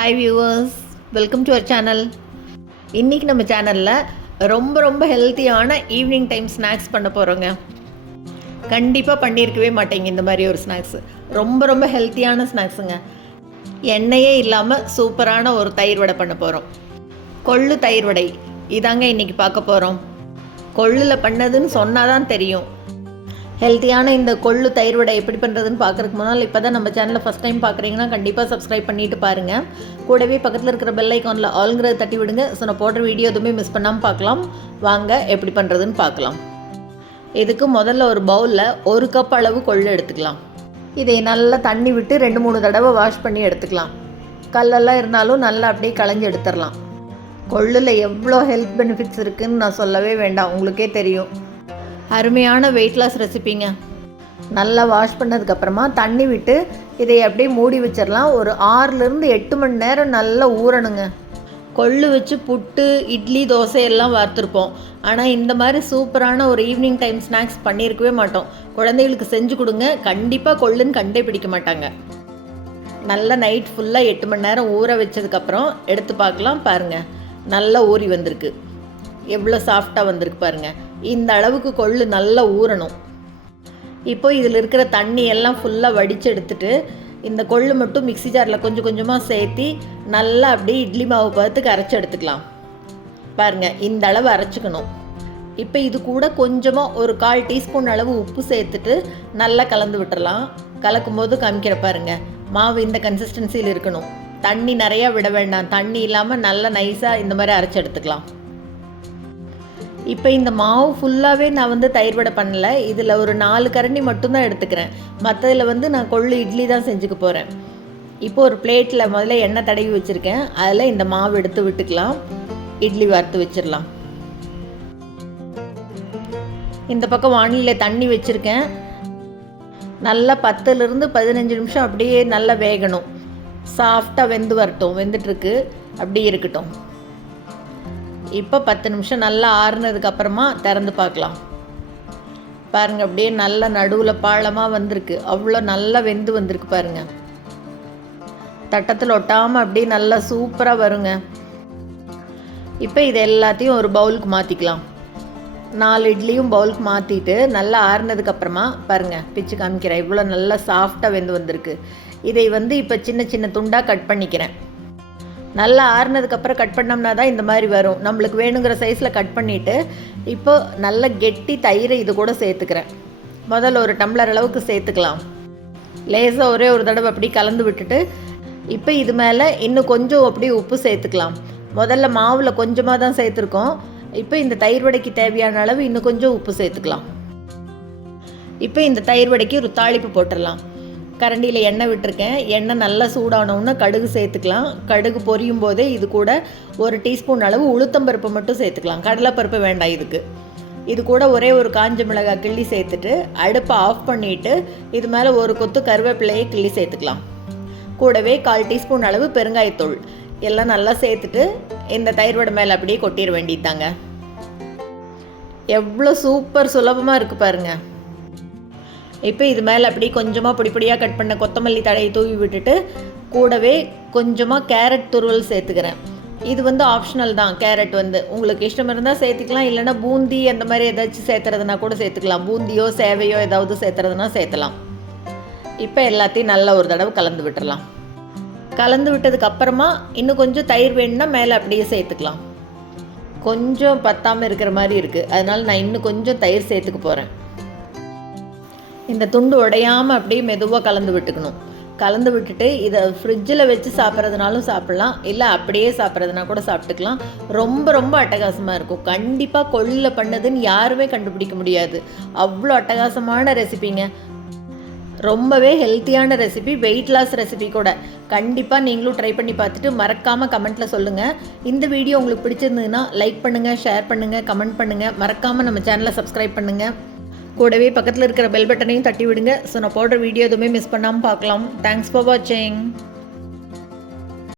Hi viewers, welcome to our channel. இன்றைக்கி நம்ம சேனலில் ரொம்ப ஹெல்த்தியான ஈவினிங் டைம் ஸ்நாக்ஸ் பண்ண போகிறோங்க. கண்டிப்பாக பண்ணியிருக்கவே மாட்டேங்க இந்த மாதிரி ஒரு ஸ்நாக்ஸ். ரொம்ப ஹெல்த்தியான ஸ்நாக்ஸுங்க. எண்ணெயே இல்லாமல் சூப்பரான ஒரு தயிர் வடை பண்ண போகிறோம். கொள்ளு தயிர் வடை இதாங்க இன்றைக்கி பார்க்க போகிறோம். கொள்ளில் பண்ணதுன்னு சொன்னால் தான் தெரியும். ஹெல்த்தியான இந்த கொள்ளு தயிர் வடை எப்படி பண்ணுறதுன்னு பார்க்குறதுக்கு முன்னால் இப்போ தான் நம்ம சேனலில் ஃபஸ்ட் டைம் பார்க்குறீங்கன்னா கண்டிப்பாக சப்ஸ்கிரைப் பண்ணிவிட்டு பாருங்கள். கூடவே பக்கத்தில் இருக்கிற பெல் ஐக்கானில் ஆல்ங்கிறத தட்டி விடுங்க. ஸோ நான் போடுற வீடியோ எதுவுமே மிஸ் பண்ணாமல் பார்க்கலாம். வாங்க எப்படி பண்ணுறதுன்னு பார்க்கலாம். இதுக்கு முதல்ல ஒரு பவுலில் 1 கப் அளவு கொள்ளு எடுத்துக்கலாம். இதை நல்லா தண்ணி விட்டு 2-3 தடவை வாஷ் பண்ணி எடுத்துக்கலாம். கல்லெல்லாம் இருந்தாலும் நல்லா அப்படியே களைஞ்சி எடுத்துடலாம். கொள்ளில் எவ்வளோ ஹெல்த் பெனிஃபிட்ஸ் இருக்குதுன்னு நான் சொல்லவே வேண்டாம், உங்களுக்கே தெரியும். அருமையான வெயிட் லாஸ் ரெசிப்பிங்க. நல்லா வாஷ் பண்ணதுக்கப்புறமா தண்ணி விட்டு இதை அப்படியே மூடி வச்சிடலாம். ஒரு 6-8 மணி நேரம் நல்லா ஊறணுங்க. கொள்ளு வச்சு புட்டு, இட்லி, தோசை எல்லாம் வார்த்துருப்போம். ஆனால் இந்த மாதிரி சூப்பரான ஒரு ஈவினிங் டைம் ஸ்நாக்ஸ் பண்ணியிருக்கவே மாட்டோம். குழந்தைகளுக்கு செஞ்சு கொடுங்க, கண்டிப்பாக கொள்ளுன்னு கண்டே பிடிக்க மாட்டாங்க. நல்லா நைட் ஃபுல்லாக 8 மணி நேரம் ஊற வச்சதுக்கப்புறம் எடுத்து பார்க்கலாம். பாருங்கள், நல்லா ஊறி வந்திருக்கு. எவ்வளோ சாஃப்டாக வந்திருக்கு பாருங்கள். இந்த அளவுக்கு கொள்ளு நல்லா ஊறணும். இப்போ இதில் இருக்கிற தண்ணி எல்லாம் ஃபுல்லாக வடித்து எடுத்துட்டு இந்த கொள்ளு மட்டும் மிக்ஸி ஜாரில் கொஞ்சமாக சேர்த்தி நல்லா அப்படியே இட்லி மாவு பார்த்துக்கு அரைச்சி எடுத்துக்கலாம். பாருங்கள், இந்த அளவு அரைச்சிக்கணும். இப்போ இது கூட கொஞ்சமாக ஒரு 1/4 டீஸ்பூன் அளவு உப்பு சேர்த்துட்டு நல்லா கலந்து விட்டுறலாம். கலக்கும் போது காமிக்கிற பாருங்கள், மாவு இந்த கன்சிஸ்டன்சியில் இருக்கணும். தண்ணி நிறையா விட வேண்டாம். தண்ணி இல்லாமல் நல்லா நைஸாக இந்த மாதிரி அரைச்சி எடுத்துக்கலாம். இப்போ இந்த மாவு ஃபுல்லாகவே நான் தயிர் வடை பண்ணல. இதில் ஒரு 4 கரண்டி மட்டும்தான் எடுத்துக்கிறேன். மற்றதில் நான் கொள்ளு இட்லி தான் செஞ்சுக்க போகிறேன். இப்போ ஒரு பிளேட்டில் முதல்ல எண்ணெய் தடவி வச்சுருக்கேன். அதில் இந்த மாவு எடுத்து விட்டுக்கலாம். இட்லி வறுத்து வச்சிடலாம். இந்த பக்கம் வானிலையில் தண்ணி வச்சுருக்கேன். நல்லா 10-15 நிமிஷம் அப்படியே நல்லா வேகணும். சாஃப்டாக வெந்து வரட்டும். வெந்துட்டுருக்கு, அப்படியே இருக்கட்டும். இப்போ 10 நிமிஷம் நல்லா ஆறுனதுக்கப்புறமா திறந்து பார்க்கலாம். பாருங்கள், அப்படியே நல்லா நடுவில் பாழமாக வந்திருக்கு. அவ்வளோ நல்லா வெந்து வந்திருக்கு பாருங்கள். தட்டத்தில் ஒட்டாமல் அப்படியே நல்லா சூப்பராக வருங்க. இப்போ இது எல்லாத்தையும் ஒரு பவுலுக்கு மாற்றிக்கலாம். 4 இட்லியும் பவுலுக்கு மாற்றிட்டு நல்லா ஆறுனதுக்கப்புறமா பாருங்கள், பிச்சு காமிக்கிறேன். இவ்வளோ நல்லா சாஃப்டாக வெந்து வந்திருக்கு. இதை இப்போ சின்ன துண்டாக கட் பண்ணிக்கிறேன். நல்லா ஆறுனதுக்கப்புறம் கட் பண்ணோம்னா தான் இந்த மாதிரி வரும். நம்மளுக்கு வேணுங்கிற சைஸில் கட் பண்ணிவிட்டு இப்போ நல்ல கெட்டி தயிரை இது கூட சேர்த்துக்கிறேன். முதல்ல ஒரு டம்ளர் அளவுக்கு சேர்த்துக்கலாம். லேசாக ஒரே ஒரு தடவை அப்படி கலந்து விட்டுட்டு இப்போ இது மேலே இன்னும் கொஞ்சம் அப்படியே உப்பு சேர்த்துக்கலாம். முதல்ல மாவில் கொஞ்சமாக தான் சேர்த்துருக்கோம். இப்போ இந்த தயிர் வடைக்கு தேவையான அளவு இன்னும் கொஞ்சம் உப்பு சேர்த்துக்கலாம். இப்போ இந்த தயிர் வடைக்கு ஒரு தாளிப்பு போட்டுடலாம். கரண்டியில் எண்ணெய் விட்டுருக்கேன். எண்ணெய் நல்லா சூடானோன்னா கடுகு சேர்த்துக்கலாம். கடுகு பொரியும் போதே இது கூட 1 டீஸ்பூன் அளவு உளுத்தம்பருப்பு மட்டும் சேர்த்துக்கலாம். கடலைப்பருப்பு வேண்டாம் இதுக்கு. இது கூட ஒரே ஒரு காஞ்ச மிளகாய் கிள்ளி சேர்த்துட்டு அடுப்பை ஆஃப் பண்ணிவிட்டு இது மேலே ஒரு கொத்து கருவேப்பிலையை கிள்ளி சேர்த்துக்கலாம். கூடவே 1/4 டீஸ்பூன் அளவு பெருங்காயத்தூள் எல்லாம் நல்லா சேர்த்துட்டு இந்த தயிர் வடை மேலே அப்படியே கொட்டிட வேண்டியதாங்க. எவ்வளோ சூப்பர் சுலபமாக இருக்குது பாருங்கள். இப்போ இது மேலே அப்படியே கொஞ்சமாக பொடியாக கட் பண்ண கொத்தமல்லி தழையை தூவி விட்டுட்டு கூடவே கொஞ்சமாக கேரட் துருவல் சேர்த்துக்கிறேன். இது ஆப்ஷனல் தான். கேரட் உங்களுக்கு இஷ்டம் இருந்தால் சேர்த்துக்கலாம். இல்லைனா பூந்தி அந்த மாதிரி ஏதாச்சும் சேர்த்துறதுனா கூட சேர்த்துக்கலாம். பூந்தியோ சேவையோ ஏதாவது சேர்த்துறதுனா சேர்த்தலாம். இப்போ எல்லாத்தையும் நல்லா ஒரு தடவை கலந்து விட்டுறலாம். கலந்து விட்டதுக்கப்புறமா இன்னும் கொஞ்சம் தயிர் வேணும்னா மேலே அப்படியே சேர்த்துக்கலாம். கொஞ்சம் பத்தாமல் இருக்கிற மாதிரி இருக்குது, அதனால் நான் இன்னும் கொஞ்சம் தயிர் சேர்த்துக்க போகிறேன். இந்த துண்டு உடையாமல் அப்படியே மெதுவாக கலந்து விட்டுக்கணும். கலந்து விட்டுட்டு இதை ஃப்ரிட்ஜில் வச்சு சாப்பிட்றதுனாலும் சாப்பிட்லாம், இல்லை அப்படியே சாப்பிட்றதுனா கூட சாப்பிட்டுக்கலாம். ரொம்ப அட்டகாசமாக இருக்கும். கண்டிப்பாக கொள்ளில் பண்ணதுன்னு யாருமே கண்டுபிடிக்க முடியாது. அவ்வளோ அட்டகாசமான ரெசிபிங்க. ரொம்பவே ஹெல்த்தியான ரெசிபி, வெயிட் லாஸ் ரெசிபி கூட. கண்டிப்பாக நீங்களும் ட்ரை பண்ணி பார்த்துட்டு மறக்காமல் கமெண்ட்டில் சொல்லுங்கள். இந்த வீடியோ உங்களுக்கு பிடிச்சிருந்ததுன்னா லைக் பண்ணுங்கள், ஷேர் பண்ணுங்கள், கமெண்ட் பண்ணுங்கள். மறக்காமல் நம்ம சேனலை சப்ஸ்கிரைப் பண்ணுங்கள். கூடவே பக்கத்தில் இருக்கிற பெல் பட்டனையும் தட்டி விடுங்க. ஸோ நான் போடுற வீடியோ எதுவுமே மிஸ் பண்ணாமல் பார்க்கலாம். தேங்க்ஸ் ஃபார் வாட்சிங்.